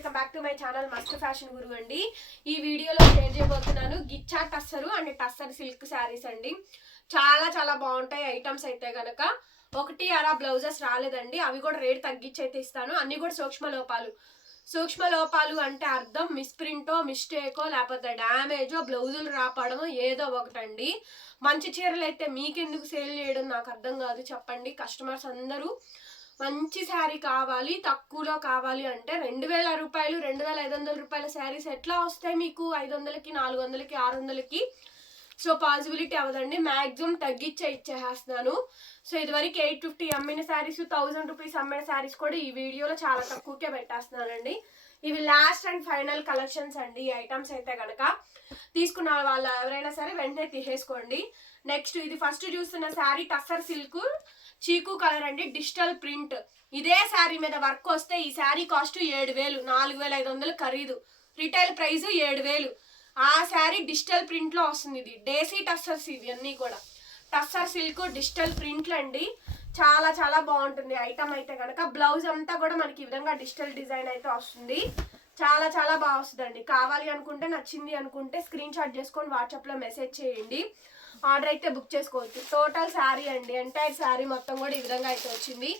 Welcome back to my channel మస్త్ fashion గురు అండి. ఈ వీడియోలో షేర్ చేయబోతున్నాను గిచ్చా టస్సరు అండ్ టస్సర్ సిల్క్ శారీస్ అండి. చాలా చాలా బాగుంటాయి ఐటమ్స్. అయితే గనక ఒకటి అలా బ్లౌజెస్ రాలేదండి, అవి కూడా రేట్ తగ్గించి అయితే ఇస్తాను. అన్ని కూడా సూక్ష్మ లోపాలు అంటే అర్థం మిస్ప్రింటో మిస్టేకో లేకపోతే డ్యామేజో బ్లౌజులు రాపడమో ఏదో ఒకటండి. మంచి చీరలు అయితే మీకెందుకు సేల్ చేయడం నాకు అర్థం కాదు చెప్పండి. కస్టమర్స్ అందరూ మంచి శారీ కావాలి, తక్కువలో కావాలి అంటే 2000 రూపాయలు 2500 రూపాయల శారీస్ ఎట్లా వస్తాయి మీకు 500కి 400కి 600కి? సో పాసిబిలిటీ అవ్వదండి. మ్యాక్సిమం తగ్గించే ఇచ్చేస్తున్నాను. సో ఇదివరకు 850 అమ్మిన శారీస్ 1000 రూపీస్ అమ్మిన శారీస్ కూడా ఈ వీడియోలో చాలా తక్కువకే పెట్టేస్తున్నానండి. ఇవి లాస్ట్ అండ్ ఫైనల్ కలెక్షన్స్ అండి. ఈ ఐటమ్స్ అయితే కనుక తీసుకున్న వాళ్ళు ఎవరైనా సరే వెంటనే తీసేసుకోండి. నెక్స్ట్ ఇది ఫస్ట్ చూస్తున్న శారీ టస్సర్ సిల్క్ చీకు కలర్ అండి, డిజిటల్ ప్రింట్. ఇదే శారీ మీద వర్క్ వస్తే ఈ శారీ కాస్ట్ 7000, 4500 ఖరీదు. Retail price 7000. ఆ శారీ డిజిటల్ ప్రింట్ లో వస్తుంది. ఇది డేసీ టస్సర్స్, ఇవి అన్నీ కూడా టస్సర్ సిల్క్ డిజిటల్ ప్రింట్లు అండి. చాలా చాలా బాగుంటుంది ఐటమ్ అయితే కనుక. బ్లౌజ్ అంతా కూడా మనకి ఈ విధంగా డిజిటల్ డిజైన్ అయితే వస్తుంది. చాలా చాలా బాగా వస్తుందండి. కావాలి అనుకుంటే, నచ్చింది అనుకుంటే స్క్రీన్ షాట్ చేసుకొని వాట్సాప్లో మెసేజ్ చేయండి. ఆర్డర్ అయితే బుక్ చేసుకోవచ్చు. టోటల్ శారీ అండి, ఎంటైర్ శారీ మొత్తం కూడా ఈ విధంగా అయితే వచ్చింది.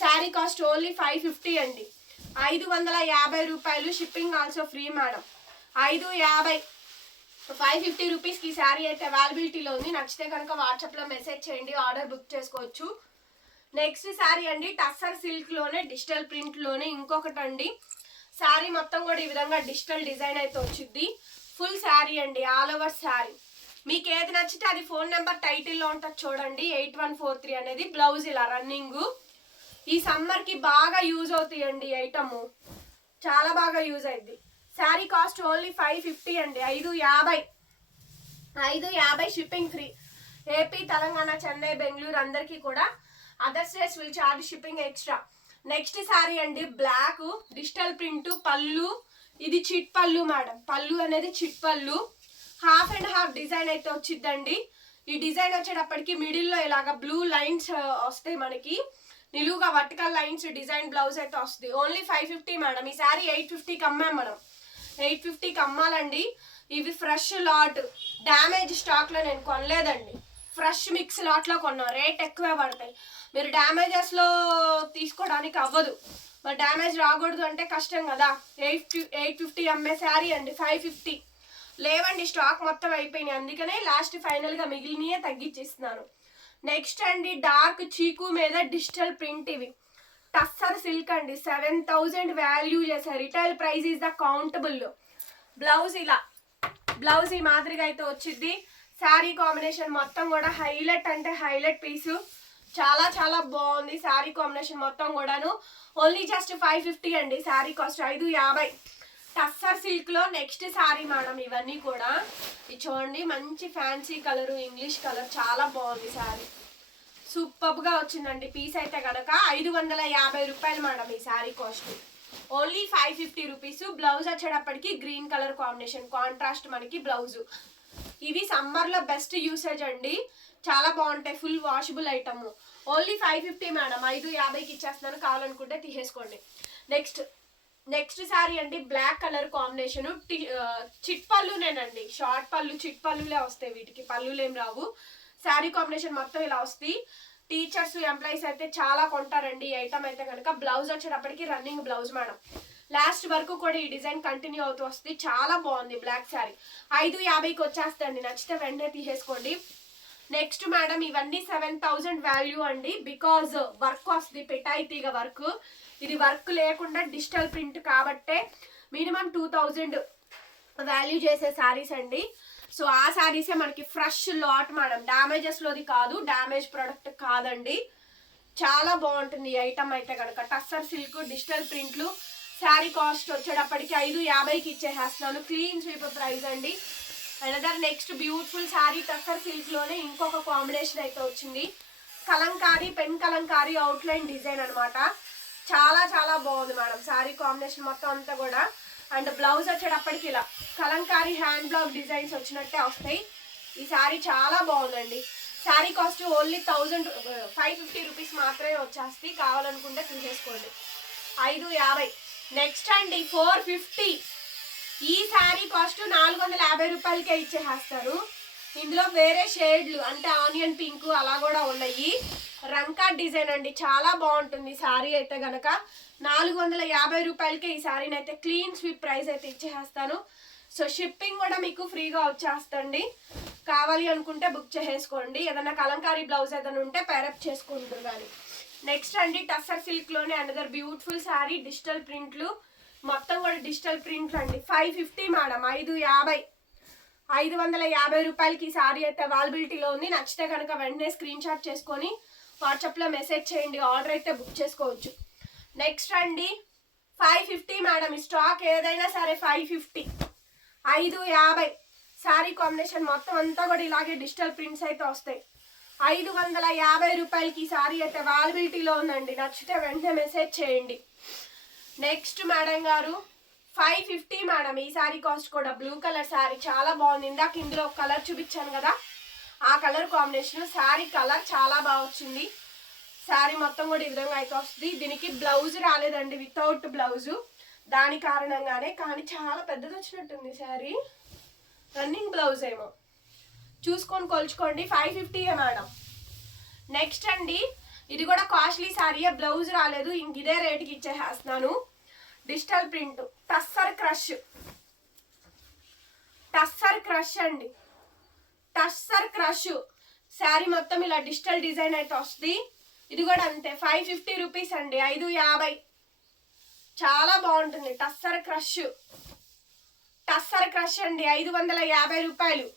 శారీ కాస్ట్ ఓన్లీ 550 అండి, 550 రూపాయలు. Shipping also free madam. 550 రూపీస్కి శారీ అయితే అవైలబిలిటీలో ఉంది. నచ్చితే కనుక వాట్సాప్లో మెసేజ్ చేయండి, ఆర్డర్ బుక్ చేసుకోవచ్చు. నెక్స్ట్ శారీ అండి టస్సర్ సిల్క్లోనే డిజిటల్ ప్రింట్లోనే ఇంకొకటి అండి. శారీ మొత్తం కూడా ఈ విధంగా డిజిటల్ డిజైన్ అయితే వచ్చింది. ఫుల్ శారీ అండి, ఆల్ ఓవర్ శారీ. మీకు ఏది నచ్చితే అది ఫోన్ నెంబర్ టైటిల్లో ఉంటుంది చూడండి, 8143 అనేది. బ్లౌజ్ ఇలా రన్నింగ్. ఈ సమ్మర్కి బాగా యూజ్ అవుతాయండి ఐటమ్, చాలా బాగా యూజ్ అయింది. శారీ కాస్ట్ ఓన్లీ 550 అండి, 550 shipping free. AP, Telangana, Chennai, Bengaluru అందరికీ కూడా. Other states will charge shipping extra. Next sari అండి బ్లాక్ డిజిటల్ ప్రింట్ పళ్ళు. ఇది చిట్ పళ్ళు మేడం. పళ్ళు అనేది చిట్ పళ్ళు. హాఫ్ అండ్ హాఫ్ డిజైన్ అయితే వచ్చిందండి. ఈ డిజైన్ వచ్చేటప్పటికి మిడిల్లో ఇలాగా బ్లూ లైన్స్ వస్తాయి మనకి, నిలువుగా వర్టికల్ లైన్స్ డిజైన్ బ్లౌజ్ అయితే వస్తుంది. Only 550 madam. ఈ శారీ 850కి అమ్మాం మనం, 850కి అమ్మాలండి. ఇవి ఫ్రెష్ లాట్, డ్యామేజ్ స్టాక్లో నేను కొనలేదండి. ఫ్రెష్ మిక్స్ లాట్లో కొన్నాం. రేట్ ఎక్కువే పడతాయి. మీరు డ్యామేజెస్లో తీసుకోవడానికి అవ్వదు. మరి డ్యామేజ్ రాకూడదు అంటే కష్టం కదా. 850 అమ్మే శారీ అండి 550. లేవండి, స్టాక్ మొత్తం అయిపోయినాయి. అందుకనే లాస్ట్ ఫైనల్గా మిగిలినయే తగ్గించిస్తున్నాను. నెక్స్ట్ అండి డార్క్ చీకు మీద డిజిటల్ ప్రింట్. ఇవి టస్సర్ సిల్క్ అండి. 7000 వాల్యూ చేశారు. Retail price is the countable. Blouse ఇలా, బ్లౌజ్ ఈ మాదిరిగా అయితే వచ్చింది. శారీ కాంబినేషన్ మొత్తం కూడా హైలైట్ అంటే హైలైట్ పీసు. చాలా చాలా బాగుంది శారీ కాంబినేషన్ మొత్తం కూడాను. ఓన్లీ జస్ట్ 550 అండి. శారీ కాస్ట్ 550 టస్సర్ సిల్క్ లో. నెక్స్ట్ శారీ మేడం ఇవన్నీ కూడా. ఇది చూడండి, మంచి ఫ్యాన్సీ కలరు, ఇంగ్లీష్ కలర్, చాలా బాగుంది శారీ. సూపర్ గా వచ్చిందండి పీస్ అయితే కనుక. 550 రూపాయలు మేడం ఈ sari cost. Only 550 rupees. Blouse వచ్చేటప్పటికి గ్రీన్ కలర్ కాంబినేషన్, కాంట్రాస్ట్ మనకి బ్లౌజ్. ఇవి సమ్మర్ లో బెస్ట్ యూసేజ్ అండి, చాలా బాగుంటాయి. Full washable item. Only 550 madam. 550కి ఇచ్చేస్తున్నాను, కావాలనుకుంటే తీసేసుకోండి. నెక్స్ట్ శారీ అండి బ్లాక్ కలర్ కాంబినేషన్. చిట్ పళ్ళునేనండి, షార్ట్ పళ్ళు, చిట్ పళ్ళులే వస్తాయి వీటికి, పళ్ళులేం రావు. శారీ కాంబినేషన్ మొత్తం ఇలా వస్తాయి. టీచర్స్, ఎంప్లాయీస్ అయితే చాలా కొంటారండి ఈ ఐటమ్ అయితే కనుక. బ్లౌజ్ వచ్చేటప్పటికి రన్నింగ్ బ్లౌజ్ మేడం. లాస్ట్ వరకు కూడా ఈ డిజైన్ కంటిన్యూ అవుతూ వస్తుంది. చాలా బాగుంది బ్లాక్ శారీ. 550కి వచ్చేస్తండి. నచ్చితే వెంటనే తీసేసుకోండి. నెక్స్ట్ మేడం ఇవన్నీ 7000 వాల్యూ అండి. బికాజ్ వర్క్ వస్తుంది, పిటాయి తీగ వర్క్. ఇది వర్క్ లేకుండా డిజిటల్ ప్రింట్ కాబట్టే మినిమం 2000 వాల్యూ చేసే శారీస్ అండి. సో ఆ శారీసే మనకి ఫ్రెష్ లాట్ మేడం. డ్యామేజెస్లోది కాదు, డ్యామేజ్ ప్రోడక్ట్ కాదండి. చాలా బాగుంటుంది ఈ ఐటమ్ అయితే కనుక. టస్సర్ సిల్క్ డిజిటల్ ప్రింట్లు. శారీ కాస్ట్ వచ్చేటప్పటికి 550కి ఇచ్చేసేస్తున్నాను. క్లీన్ స్వీప్ ప్రైస్ అండి. Another next beautiful sari tussar silk లోనే ఇంకొక కాంబినేషన్ అయితే వచ్చింది. Kalamkari, pen Kalamkari outline design అనమాట. చాలా చాలా బాగుంది మేడం శారీ కాంబినేషన్ మొత్తం అంతా కూడా. అండ్ బ్లౌజ్ వచ్చేటప్పటికి ఇలా కలంకారీ హ్యాండ్ బ్లాక్ డిజైన్స్ వచ్చినట్టే వస్తాయి. ఈ శారీ చాలా బాగుందండి. శారీ కాస్ట్ ఓన్లీ 550 రూపీస్ మాత్రమే వచ్చేస్తాయి. కావాలనుకుంటే తీసేసుకోండి. 550 నెక్స్ట్ అండి 450. ఈ శారీ కాస్ట్ 450 రూపాయలకే ఇచ్చేస్తారు. ఇందులో వేరే షేడ్లు అంటే ఆనియన్ పింక్ అలా కూడా ఉన్నాయి. రంకా డిజైన్ అండి, చాలా బాగుంటుంది శారీ అయితే గనక. 450 రూపాయలకే ఈ శారీని అయితే క్లీన్ స్వీప్ ప్రైస్ అయితే ఇచ్చేస్తాను. సో షిప్పింగ్ కూడా మీకు ఫ్రీగా వచ్చేస్తండి. కావాలి అనుకుంటే బుక్ చేసేసుకోండి. ఏదైనా కలంకారీ బ్లౌజ్ ఏదైనా ఉంటే పేరప్ చేసుకుంటారు కానీ. నెక్స్ట్ అండి టస్సర్ సిల్క్ లోనే అనదర్ బ్యూటిఫుల్ శారీ, డిజిటల్ ప్రింట్లు, మొత్తం కూడా డిజిటల్ ప్రింట్లు అండి. 550 మేడం, 550 రూపాయలకి ఈ శారీ అయితే అవైలబిలిటీలో ఉంది. నచ్చితే కనుక వెంటనే స్క్రీన్ షాట్ చేసుకొని వాట్సాప్లో మెసేజ్ చేయండి, ఆర్డర్ అయితే బుక్ చేసుకోవచ్చు. నెక్స్ట్ అండి 550 మేడం, ఈ స్టాక్ ఏదైనా సరే 550, 550 శారీ కాంబినేషన్ మొత్తం అంతా కూడా ఇలాగే డిజిటల్ ప్రింట్స్ అయితే వస్తాయి. 550 రూపాయలకి ఈ శారీ అయితే అవైలబిలిటీలో ఉందండి. నచ్చితే వెంటనే మెసేజ్ చేయండి. నెక్స్ట్ మేడం గారు 550 మేడం, ఈ శారీ కాస్ట్ కూడా బ్లూ కలర్ శారీ చాలా బాగుంది. ఇందాక ఇందులో ఒక కలర్ చూపించాను కదా, ఆ కలర్ కాంబినేషన్. శారీ కలర్ చాలా బాగా వచ్చింది. శారీ మొత్తం కూడా ఈ విధంగా అయితే వస్తుంది. దీనికి బ్లౌజ్ రాలేదండి, వితౌట్ బ్లౌజు, దాని కారణంగానే. కానీ చాలా పెద్దది వచ్చినట్టుంది శారీ. రన్నింగ్ బ్లౌజ్ ఏమో చూసుకొని కొలుచుకోండి. 550 మేడం. నెక్స్ట్ అండి ఇది కూడా కాస్ట్లీ శారీ, బ్లౌజ్ రాలేదు, ఇంక ఇదే రేట్కి ఇచ్చేసేస్తున్నాను. Digital print tussar crush, tussar crush అండి, టస్సర్ క్రష్ శారీ మొత్తం ఇలా డిజిటల్ డిజైన్ అయితే వస్తుంది. ఇది కూడా అంతే 550 రూపీస్ అండి, 550. చాలా బాగుంటుంది. టస్సర్ క్రష్, టస్సర్ క్రష్ అండి, 550 రూపాయలు.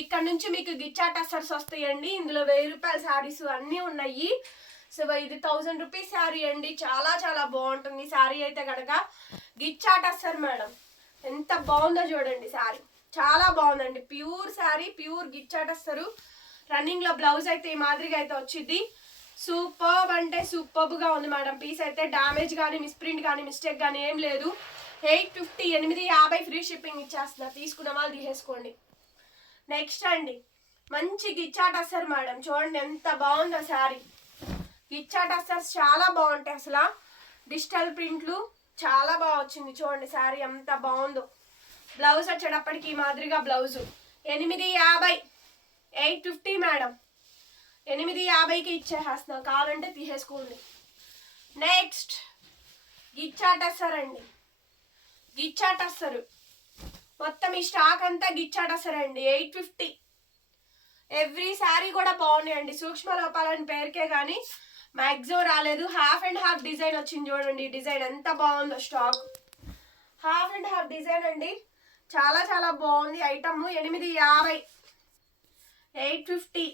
ఇక్కడ నుంచి మీకు గిచ్చా టస్సర్స్ వస్తాయండి. ఇందులో 1000 రూపాయల శారీస్ అన్నీ ఉన్నాయి. సో ఇది 1000 రూపీస్ శారీ అండి. చాలా చాలా బాగుంటుంది శారీ అయితే కనుక. గిచ్చా టస్సర్ మేడం, ఎంత బాగుందో చూడండి శారీ, చాలా బాగుందండి. Pure sari, pure గిచ్చా tussar. రన్నింగ్లో బ్లౌజ్ అయితే ఈ మాదిరిగా అయితే వచ్చింది. సూపర్బ్ అంటే సూపర్బ్గా ఉంది మేడం. పీస్ అయితే డ్యామేజ్ కానీ మిస్ప్రింట్ కానీ మిస్టేక్ కానీ ఏం లేదు. 850, 850 ఫ్రీ షిప్పింగ్ ఇచ్చేస్తున్నా. తీసుకున్న వాళ్ళు తీసేసుకోండి. నెక్స్ట్ అండి మంచి గిచ్చా టస్సర్ మేడం, చూడండి ఎంత బాగుందో శారీ. గిచ్చా టస్సర్స్ చాలా బాగుంటాయి అసలు. డిజిటల్ ప్రింట్లు చాలా బాగా వచ్చింది. చూడండి శారీ ఎంత బాగుందో. బ్లౌజ్ వచ్చేటప్పటికి ఈ మాదిరిగా బ్లౌజు. 850, 850 మేడం, 850కి ఇచ్చేసేస్తున్నాం. కావాలంటే తీసేసుకోండి. నెక్స్ట్ గిచ్చా టస్సర్ అండి, గిచ్చా టస్సరు మొత్తం ఈ స్టాక్ అంతా గిచ్చా టస్సర్ అండి. 850. ఎవ్రీ శారీ కూడా బాగున్నాయండి. సూక్ష్మ లోపాలని పేరుకే కానీ మ్యాక్సిమం రాలేదు. హాఫ్ అండ్ హాఫ్ డిజైన్ వచ్చింది చూడండి. డిజైన్ ఎంత బాగుందో. Stock half and half design అండి, చాలా చాలా బాగుంది ఐటమ్. 850, 850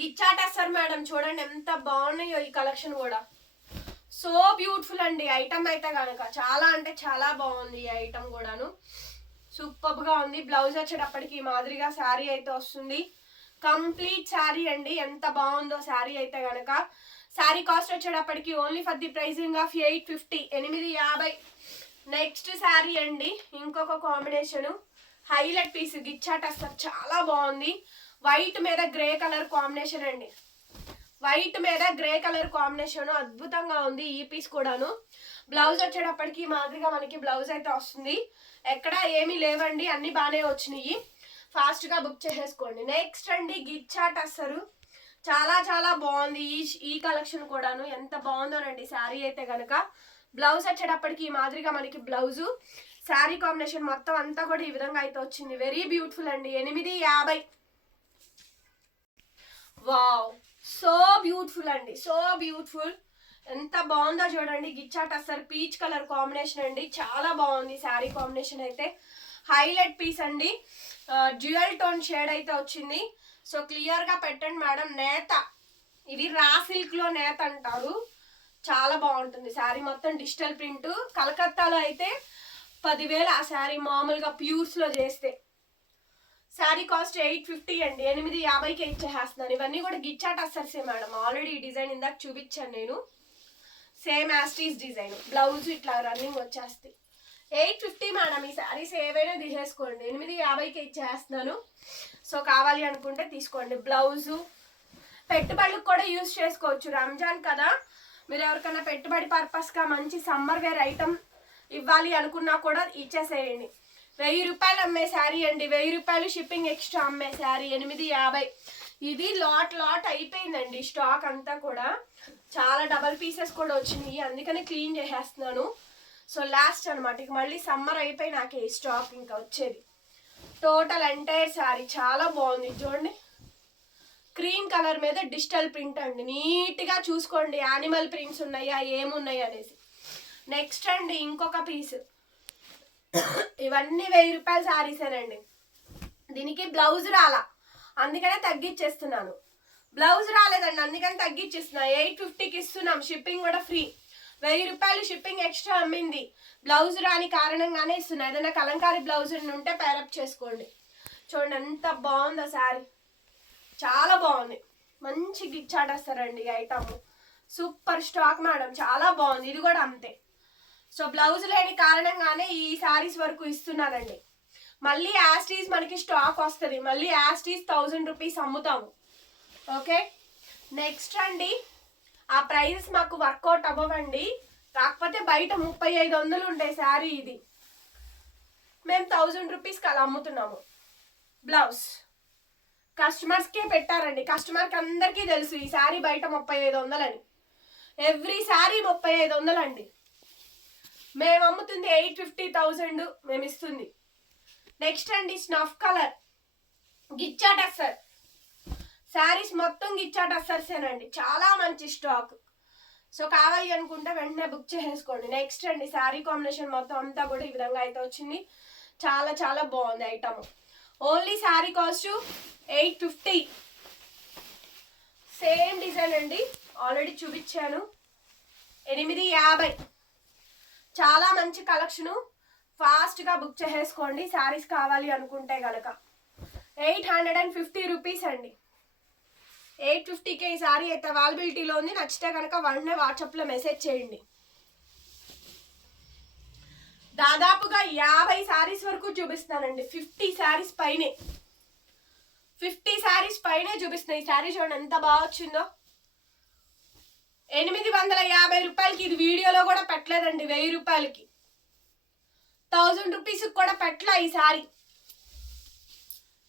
గిచ్చా టస్సర్ మేడం. చూడండి ఎంత బాగున్నాయో ఈ కలెక్షన్ కూడా. సో బ్యూటిఫుల్ అండి ఐటమ్ అయితే కనుక. చాలా అంటే చాలా బాగుంది ఈ ఐటమ్ కూడాను. సూపర్గా ఉంది. బ్లౌజ్ వచ్చేటప్పటికి ఈ మాదిరిగా శారీ అయితే వస్తుంది. కంప్లీట్ శారీ అండి, ఎంత బాగుందో శారీ అయితే కనుక. శారీ కాస్ట్ వచ్చేటప్పటికి only for the pricing of 850, 850. Next sari అండి ఇంకొక combination, highlight piece gicha tussar, చాలా బాగుంది. వైట్ మీద గ్రే కలర్ కాంబినేషన్ అండి, వైట్ మీద గ్రే కలర్ కాంబినేషన్ అద్భుతంగా ఉంది. ఈ పీస్ కూడాను. బ్లౌజ్ వచ్చేటప్పటికి మాదిరిగా మనకి బ్లౌజ్ అయితే వస్తుంది. ఎక్కడ ఏమీ లేవండి, అన్ని బాగానే వచ్చినాయి. ఫాస్ట్గా బుక్ చేసేసుకోండి. నెక్స్ట్ అండి గిచ్చా టస్సరు, చాలా చాలా బాగుంది ఈ కలెక్షన్ కూడాను. ఎంత బాగుందోనండి శారీ అయితే కనుక. బ్లౌజ్ వచ్చేటప్పటికి ఈ మాదిరిగా మనకి బ్లౌజు, శారీ కాంబినేషన్ మొత్తం అంతా కూడా ఈ విధంగా అయితే వచ్చింది. వెరీ బ్యూటిఫుల్ అండి. 850. వావ్, సో బ్యూటిఫుల్ అండి, సో బ్యూటిఫుల్. ఎంత బాగుందో చూడండి. గిచ్చా టస్సర్ పీచ్ కలర్ కాంబినేషన్ అండి, చాలా బాగుంది శారీ కాంబినేషన్ అయితే. హైలైట్ పీస్ అండి, డ్యూయల్ టోన్ షేడ్ అయితే వచ్చింది. సో క్లియర్గా పెట్టండి మేడం. నేత, ఇది రా సిల్క్లో నేత అంటారు. చాలా బాగుంటుంది శారీ మొత్తం డిజిటల్ ప్రింట్. కలకత్తాలో అయితే 10,000 ఆ శారీ మామూలుగా ప్యూర్స్లో చేస్తే. శారీ కాస్ట్ 850 అండి, 850కి ఇచ్చేస్తున్నాను. ఇవన్నీ కూడా గిచ్చా టస్సర్సే మేడం. ఆల్రెడీ ఈ డిజైన్ ఇందాక చూపించాను నేను. సేమ్ యాస్టీస్ డిజైన్, బ్లౌజ్ ఇట్లా రన్నింగ్ వచ్చేస్తాయి. 850 మేడం. ఈ శారీస్ ఏవైనా తీసేసుకోండి, 850కి ఇచ్చేస్తున్నాను. సో కావాలి అనుకుంటే తీసుకోండి. బ్లౌజు పెట్టుబడులకు కూడా యూజ్ చేసుకోవచ్చు. రంజాన్ కదా, మీరు ఎవరికైనా పెట్టుబడి పర్పస్గా మంచి సమ్మర్ వేర్ ఐటమ్ ఇవ్వాలి అనుకున్నా కూడా ఇచ్చేసేయండి. 1000 రూపాయలు అమ్మే శారీ అండి, 1000 రూపాయలు షిప్పింగ్ ఎక్స్ట్రా అమ్మే శారీ 850. ఇది లాట్ అయిపోయిందండి స్టాక్ అంతా కూడా. చాలా డబల్ పీసెస్ కూడా వచ్చినాయి, అందుకని క్లీన్ చేసేస్తున్నాను. సో లాస్ట్ అనమాట, ఇక మళ్ళీ సమ్మర్ అయిపోయి నాకే ఈ స్టాక్ ఇంకా వచ్చేది. టోటల్ ఎంటైర్ శారీ చాలా బాగుంది చూడండి. క్రీమ్ కలర్ మీద డిజిటల్ ప్రింట్ అండి, నీట్గా చూసుకోండి యానిమల్ ప్రింట్స్ ఉన్నాయా ఏమున్నాయి అనేసి. నెక్స్ట్ అండి ఇంకొక పీస్, ఇవన్నీ 1000 రూపాయల శారీసేనండి. దీనికి బ్లౌజ్ రాలా, అందుకనే తగ్గించేస్తున్నాను. బ్లౌజ్ రాలేదండి, అందుకని తగ్గించేస్తున్నా. 850కి ఇస్తున్నాం, షిప్పింగ్ కూడా ఫ్రీ. 1000 రూపాయలు షిప్పింగ్ ఎక్స్ట్రా అమ్మింది, బ్లౌజ్ రాని కారణంగానే ఇస్తున్నా. ఏదైనా కలంకారీ బ్లౌజ్ ఉంటే పేరప్ చేసుకోండి. చూడండి ఎంత బాగుందో శారీ, చాలా బాగుంది. మంచి గిచ్చాడేస్తారండి ఈ ఐటమ్, సూపర్ స్టాక్ మేడం, చాలా బాగుంది. ఇది కూడా అంతే. సో బ్లౌజ్ లేని కారణంగానే ఈ శారీస్ వరకు ఇస్తున్నానండి. మళ్ళీ యాస్టీస్ మనకి స్టాక్ వస్తుంది, మళ్ళీ యాస్టీస్ 1000 రూపీస్ అమ్ముతాము. ఓకే, నెక్స్ట్ అండి ఆ ప్రైజెస్ మాకు వర్కౌట్ అవ్వండి. కాకపోతే బయట 3500 ఉండే శారీ ఇది, మేము 1000 రూపీస్కి అలా అమ్ముతున్నాము. బ్లౌజ్ కస్టమర్స్కే పెట్టారండి, కస్టమర్కి అందరికీ తెలుసు ఈ శారీ బయట 3500 అని. ఎవ్రీ శారీ 3500 అండి, మేము అమ్ముతుంది 850,000 మేము ఇస్తుంది. నెక్స్ట్ అండి స్నఫ్ కలర్ గిచ్చా టస్సర్ శారీస్, మొత్తం గిచ్చా టస్సర్సేనండి, చాలా మంచి స్టాక్. సో కావాలి అనుకుంటే వెంటనే బుక్ చేసేసుకోండి. నెక్స్ట్ అండి శారీ కాంబినేషన్ మొత్తం అంతా కూడా ఈ విధంగా అయితే వచ్చింది, చాలా చాలా బాగుంది item. Only sari cost 850. Same design అండి, ఆల్రెడీ చూపించాను. 850, చాలా మంచి కలెక్షను. ఫాస్ట్గా బుక్ చేసేసుకోండి శారీస్ కావాలి అనుకుంటే కనుక. 850 రూపీస్ అండి, 850కే ఈ శారీ అయితే అవైలబిలిటీలో ఉంది. నచ్చితే కనుక వెంటనే వాట్సాప్లో మెసేజ్ చేయండి. దాదాపుగా 50 శారీస్ వరకు చూపిస్తానండి, 50 శారీస్ పైనే, 50 శారీస్ పైనే చూపిస్తున్నాయి. ఈ శారీ చూడండి ఎంత బాగా వచ్చిందో. 850 రూపాయలకి ఇది వీడియోలో కూడా పెట్టలేదండి. 1000 రూపాయలకి 1000 రూపీస్కి కూడా పెట్టలే ఈ శారీ.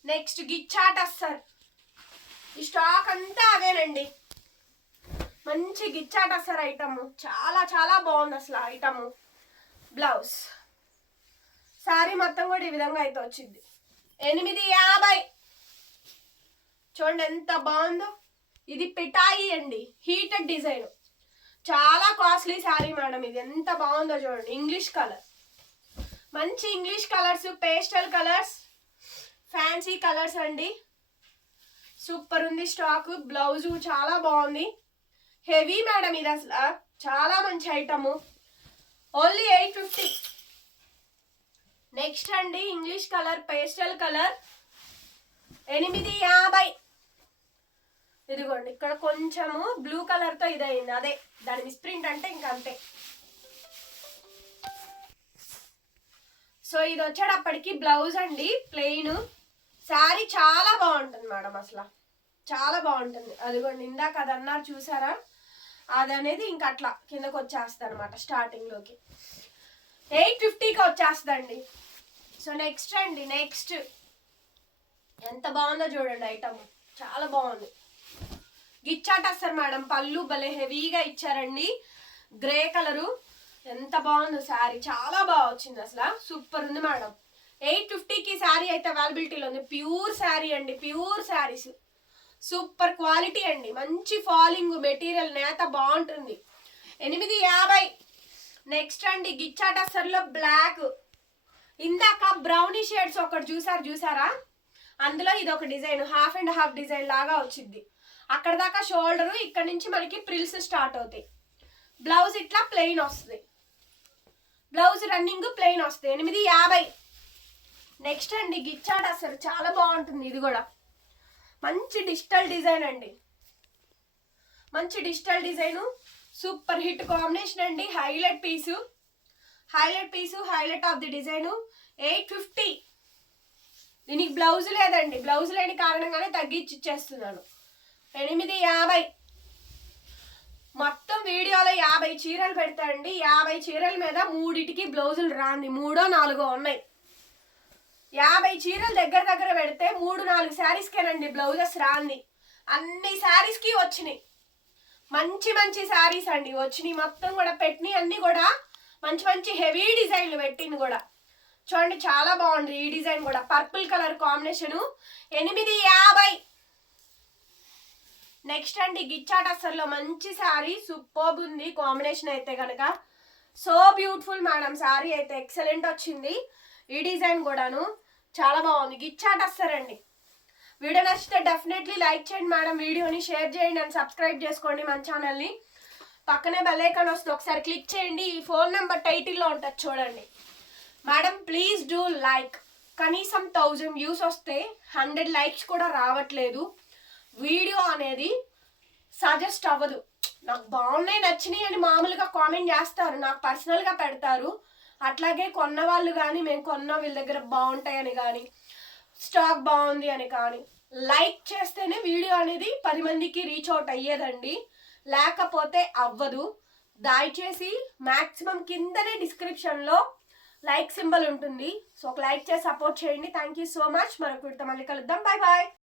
నెక్స్ట్ గిచ్చాట్ అస్సర్, ఈ స్టాక్ అంతా అవేనండి. మంచి గిచ్చాట్ అస్సర్ ఐటమ్, చాలా చాలా బాగుంది అసలు ఐటమ్. బ్లౌజ్ శారీ మొత్తం కూడా ఈ విధంగా అయితే వచ్చింది. 850, చూడండి ఎంత బాగుందో. ఇది పిటాయి అండి, హీటెడ్ డిజైన్, చాలా కాస్ట్లీ శారీ మేడం. ఇది ఎంత బాగుందో చూడండి. ఇంగ్లీష్ కలర్, మంచి English colours, pastel colours, fancy colours అండి. సూపర్ ఉంది స్టాక్. బ్లౌజ్ చాలా బాగుంది, హెవీ మేడం ఇది అసలు, చాలా మంచి ఐటము. ఓన్లీ 850. నెక్స్ట్ అండి ఇంగ్లీష్ కలర్, పేస్టల్ కలర్ 850. ఇదిగోండి ఇక్కడ కొంచెము బ్లూ కలర్ తో ఇదైంది, అదే దాని మిస్ప్రింట్ అంటే ఇంకా అంతే. సో ఇది వచ్చేటప్పటికి బ్లౌజ్ అండి, ప్లెయిన్. శారీ చాలా బాగుంటుంది మేడం, అసలు చాలా బాగుంటుంది. అదిగోండి ఇందాక అది అన్నారు చూసారా, అది అనేది ఇంకా అట్లా కిందకు వచ్చేస్తుంది అనమాట స్టార్టింగ్లోకి. 850కి వచ్చేస్తుందండి. సో నెక్స్ట్ అండి, నెక్స్ట్ ఎంత బాగుందో చూడండి ఐటమ్, చాలా బాగుంది. గిచ్చాట్ వస్తారు మేడం, పళ్ళు భలే హెవీగా ఇచ్చారండి, గ్రే కలరు. ఎంత బాగుందో శారీ, చాలా బాగా వచ్చింది అసలు, సూపర్ ఉంది మేడం. 850కి శారీ అయితే అవైలబిలిటీలో ఉంది. ప్యూర్ శారీ అండి, ప్యూర్ శారీస్, సూపర్ క్వాలిటీ అండి, మంచి ఫాలింగ్ మెటీరియల్, నేత బాగుంటుంది. 850. నెక్స్ట్ అండి గిచ్చాట్ అసర్లో బ్లాక్, ఇందాక బ్రౌనీ షేడ్స్ ఒకటి చూసారా, అందులో ఇది ఒక design, half and half design లాగా వచ్చింది. అక్కడ దాకా షోల్డరు, ఇక్కడ నుంచి మనకి ప్రిల్స్ స్టార్ట్ అవుతాయి. బ్లౌజ్ ఇట్లా ప్లెయిన్ వస్తుంది, బ్లౌజ్ రన్నింగ్ ప్లెయిన్ వస్తుంది. 850. నెక్స్ట్ అండి గిచ్చాట్ అసలు చాలా బాగుంటుంది. ఇది కూడా మంచి డిజిటల్ డిజైన్ అండి, మంచి digital design, super hit combination అండి. Highlight piece, highlight of the design. 850. దీనికి బ్లౌజ్ లేదండి, బ్లౌజ్ లేని కారణంగానే తగ్గించి ఇచ్చేస్తున్నాను. 850. మొత్తం వీడియోలో 50 చీరలు పెడతాయండి. 50 చీరల మీద 3టికి బ్లౌజులు రాంది, 3-4 ఉన్నాయి. 50 చీరలు దగ్గర పెడితే 3-4 శారీస్కేనండి బ్లౌజెస్ రాంది. అన్ని శారీస్కి వచ్చినాయి. మంచి మంచి శారీస్ అండి వచ్చినాయి. మొత్తం కూడా పెట్టినవి అన్ని కూడా మంచి మంచి హెవీ డిజైన్లు పెట్టింది కూడా. చూడండి చాలా బాగుంది ఈ డిజైన్ కూడా. Purple colour combination 850. నెక్స్ట్ అండి గిచ్చా టస్సర్లో మంచి శారీ, సూపర్బ్ ఉంది కాంబినేషన్ అయితే కనుక. సో బ్యూటిఫుల్ మేడం, శారీ అయితే ఎక్సలెంట్ వచ్చింది. ఈ డిజైన్ కూడాను చాలా బాగుంది. గిచ్చా టస్సర్ అండి. వీడియో నచ్చితే డెఫినెట్లీ లైక్ చేయండి మేడం, వీడియోని షేర్ చేయండి అండ్ సబ్స్క్రైబ్ చేసుకోండి మన ఛానల్ని. పక్కనే బెల్ ఐకాన్ వస్తుంది, ఒకసారి క్లిక్ చేయండి. ఈ ఫోన్ నెంబర్ టైటిల్లో ఉంటుంది చూడండి మేడం. Please do like. కనీసం 1000 వ్యూస్ వస్తే 100 లైక్స్ కూడా రావట్లేదు. వీడియో అనేది సజెస్ట్ అవ్వదు. నాకు బాగున్నాయి నచ్చినాయి అని మామూలుగా కామెంట్ చేస్తారు, నాకు పర్సనల్గా పెడతారు. అట్లాగే కొన్న వాళ్ళు కానీ మేము కొన్న వీళ్ళ దగ్గర బాగుంటాయని కానీ స్టాక్ బాగుంది అని కానీ లైక్ చేస్తేనే వీడియో అనేది 10 మందికి రీచ్ అవుట్ అయ్యేదండి, లేకపోతే అవ్వదు. దయచేసి మ్యాక్సిమం కిందనే డిస్క్రిప్షన్లో లైక్ సింబల్ ఉంటుంది. సో ఒక లైక్ చేసి సపోర్ట్ చేయండి. Thank you so much. మరొక వీడియోతో మళ్ళీ కలుద్దాం. Bye bye.